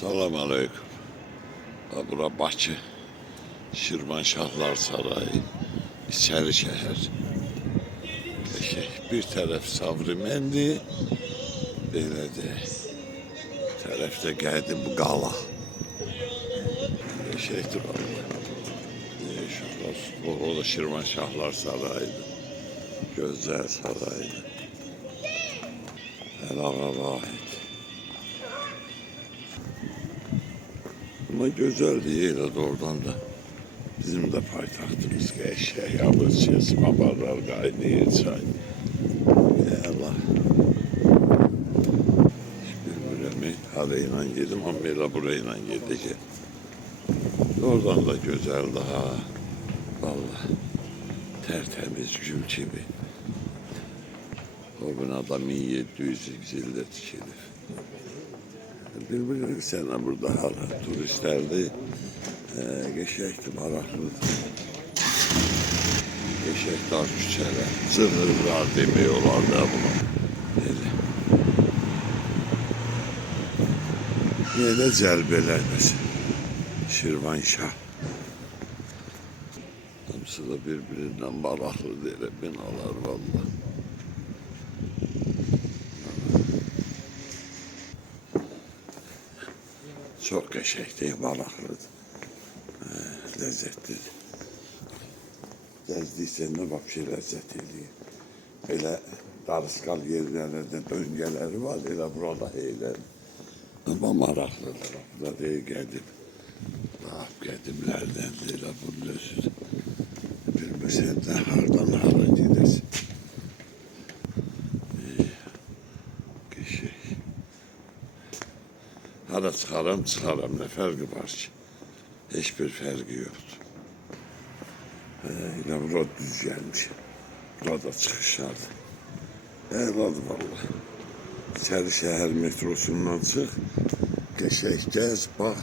Salam aleyküm. Bura Bakı, Şirvanşahlar Sarayı, İçeri şəhər. Bir tərəf Savrimendi, belə deyək. Tərəfdə qədim qala. Qəşəkdir valla. O da Şirvanşahlar Sarayıdır. Gözəl saraydır. Əlağa vahid. Ama güzel değil oradan da. Bizim de payitahtımız Qəşəng, Abıçız, babalar qaynayır çay. Ey Allah. Bir harayla yedim ama böyle burayla yedik. Oradan da güzel daha. Vallahi tertemiz gül gibi. O binada 1700 yılda dikilir. Bilmiyorum sana burada hala turistlerdi. Geçekti maraklıdır. Geçekler küçələr. Zırhırlar demiyorlar da buna. Öyle. Yine cəlbələrdir. Şirvanşah. Hamısı da birbirinden maraklı değil binalar vallahi. Çok qəşəngdir, maraqlıdır, lezzetlidir. Gəzdikcə nə vapşi ləzzət eləyir. Elə darıskal yerlərində döngələri var, elə burada eylər. Ama maraqlıdır, burada deyil qədim. Daha qədimlərdəndir, elə bunun özüdür. Bilmirsən də hardan hara gedəsin. Hara çıxaram, nə fərqi var ki? Heç bir fərqi yoxdur. Yine burada düz gəlmiş. Burada çıxışlardır. Əladır valla. İçəri şəhər metrosundan çıx, qəşəng gəz, bax.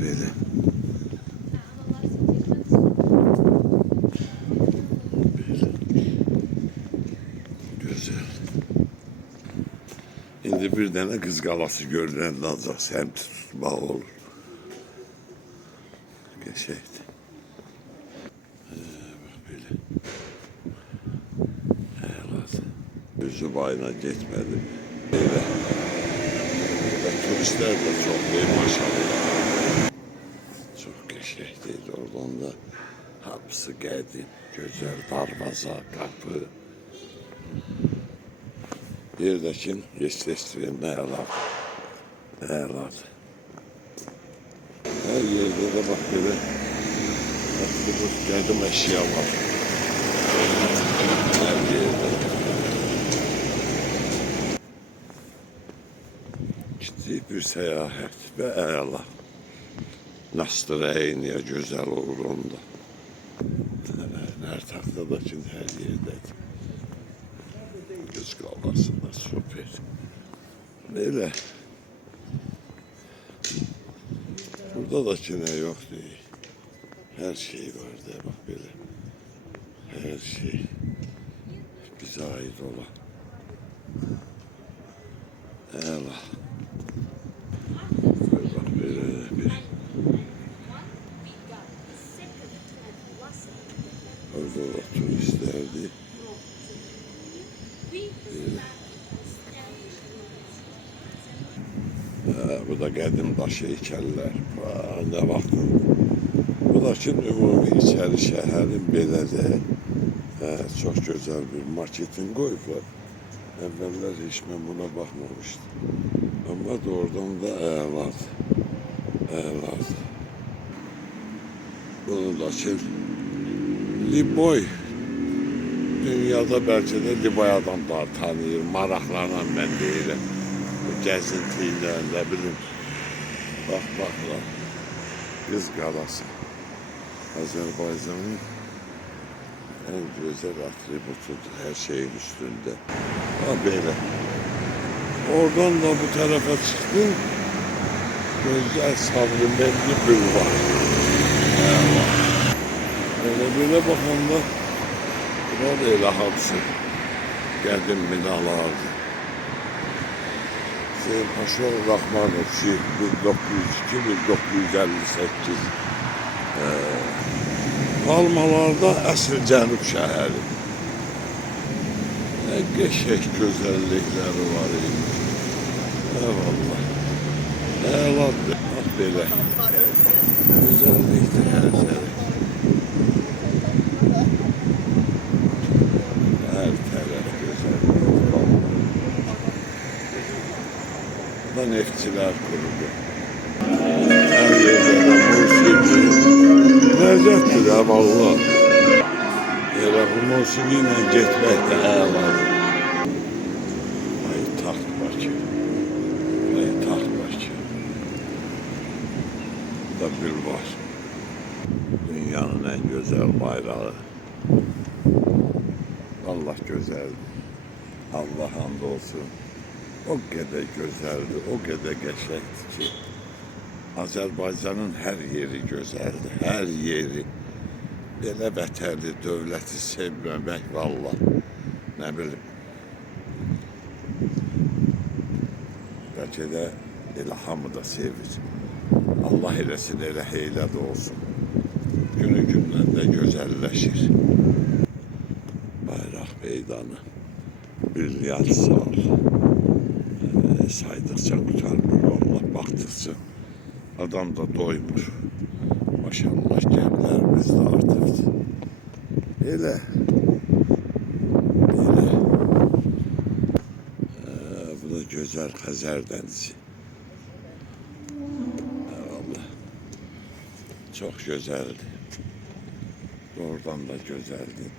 Belə. Gözəl. Şimdi bir dənə Qız Qalası görüləndə ancaq səmti tutmaq olur. Qəşəkdir. Bax belə. Əladır. Gözü bayına getmədi. Belə. Turistlər də çox deyil maşallah. Çox qəşəkdir oradan da. Hamısı qədim, gözəl darvaza, qapı. Yerdəkin estestriyində əladır. Hər yerdə də bax belə qədim əşya var. Hər yerdə. Kiçik bir səyahət və əla. Nastıra eyniyə gözəl olur onda. Hər taxtadakın hər yerdədir. Qız Qalası da süper. Böyle. Burada da kine yok değil. Her şey var de bak böyle. Her şey bize ait olan. Allah. Bak böyle bir. Orada da turistlerdi. Bu da qədim daş heykəllər. Nə vaxtın. Bu da ki, ümumi içəri şəhərin belədir. Çox gözəl bir marketin qoyublar. Əvvəllər heç mən buna baxmamışdım. Amma doğrudan da əladır. Əladır. Bunu da ki, Liboy. Dünyada bəlkə də Liboy adamlar tanıyır. Maraqlanan mən deyirəm. Gəzintiyle ne bileyim. Bak lan. Qız Qalası. Azerbaycan'ın en güzel atributudur her şeyin üstünde. Ha böyle. Oradan da bu tarafa çıktım. Gözler Savrimendi Bulvar. Böyle bakanda burada elə hamısı qədim binalardır. Hüseyin Paşa Rahmanov, 1902-1958. Almalarda əsl Cənub şəhəri. Nə qəşəng gözəllikləri var idi. Eyvallah. Əladır. Bax belə. Gözəllikdir hər tərəf. Hər tərəf gözəllik. Bu da neftçilər qrubu. Hər yerdə də musiqi. Ləzzətdir də vallah. Elə bu musiqi ilə getmək də əladır. Paytaxt Bakı. Paytaxt Bakı. Bu da Bulvar. Dünyanın en güzel bayrağı. Allah güzeldir. Allah hamd olsun. O kadar güzeldir, o kadar geçerli ki. Azərbaycanın hər yeri gözəldir, hər yeri. Belə vətənli dövləti sevməmək vallah, nə bilim. Bəlkə də elə hamı da sevir. Allah eləsin, elə heylə də olsun. Günü gündən də gözəlləşir. Bayraq meydanı, brilyant sal. Saydıqca qutarmır, vallah, baxdıqca. Adam da doymur. Maşallah gəmilərimiz də artıqdır. Elə. Bu da gözəl Xəzər dənizi. Vallahi çox gözəldir. Doğrudan da gözəldir.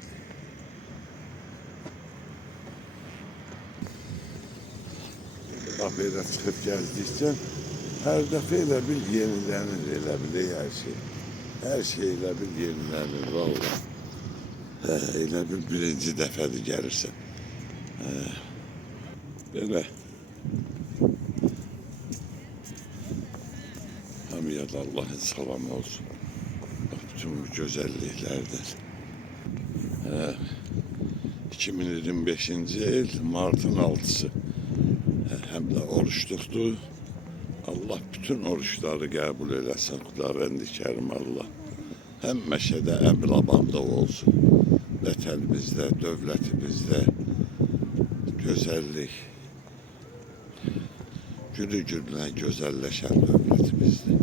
Bax belə çıxıb gəzdikcə hər dəfə elə bil yenilənir, elə bil hər şey. Hər şey elə bil yenilənir, vallahi. Elə bil birinci dəfədir gəlirsən. Belə. Hamıya da Allah'ın salamı olsun. Bak bütün bu güzelliklerden. 2025. il Mart'ın 6'sı. Hem de oruçluqdur. Allah bütün oruçları qəbul eləsin. Xudavəndi Kərim Allah. Hem məşədə, hem labanda olsun. Vətənimizdə, dövlətimizdə gözəllik. Günü gündən gözəlləşən dövlətimizdir.